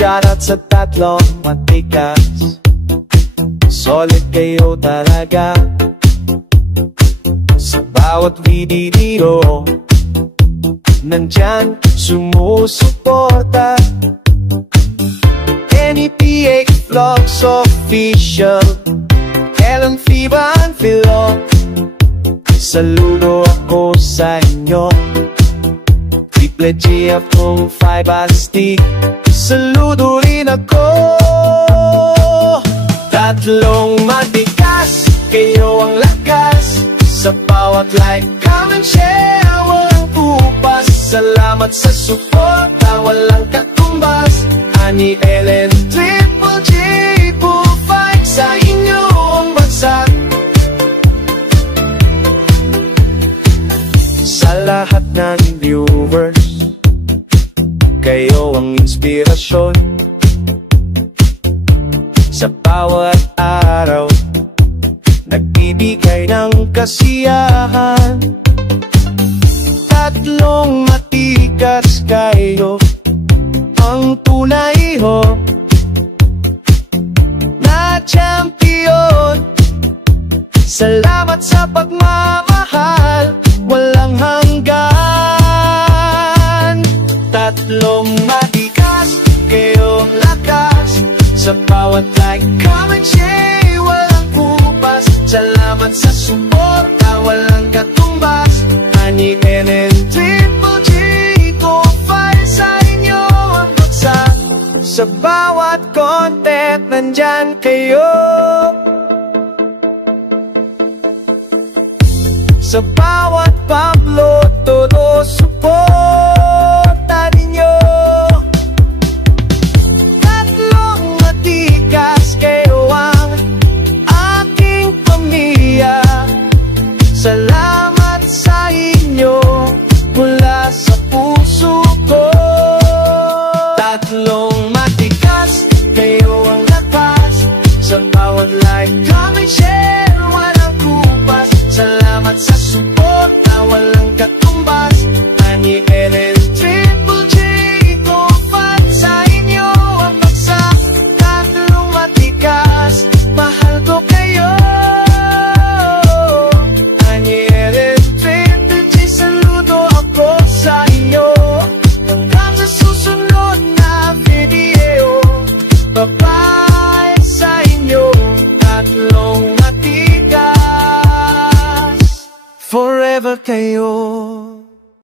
Shoutout sa tatlong matikas, solid kayo talaga. Sa bawat video nandyan sumusuporta. NEPH Vlogs Official, Ellen Fiban Filon, saludo ako sa inyo. Triple G akong 5 astig, saludo rin ako. Tatlong matikas, kayo ang lakas. Sa bawat like, comment, share, walang pupas. Salamat sa suporta, walang katumbas. Ani Ellen, Triple G, pufay sa inyong bansa. Sa lahat ng viewers, kayo ang inspirasyon. Sa bawat araw, nagbibigay ng kasiyahan. Tatlong matikas kayo, ang tunay ho na champion. Salamat sa pagmamahal, walang hanggan. Tatlong matikas, kayong lakas. Sa bawat like, comment, share, walang pupas. Salamat sa suporta, walang katumbas. Ani Ellen, Triple G, pufay sa inyo ang bansa. Sa bawat content, nandyan kayo. Sa bawat Pablo, todo suporta ninyo. Tatlong matikas, kayo ang aking pamilya. Salamat sa inyo mula sa puso ko. Tatlong matikas, kayo ang lakas. Sa bawat like, comment, share, walang kupas. Salamat sa suporta, walang katumbas. Ani Ellen, Triple G, pufay sa inyo ang bansa. Tatlong matikas, mahal ko kayo. Ani Ellen, Triple G, saludo ako sa inyo. Hanggang sa susunod na video, bye-bye sa inyo. Tatlong matikas, forever kayo.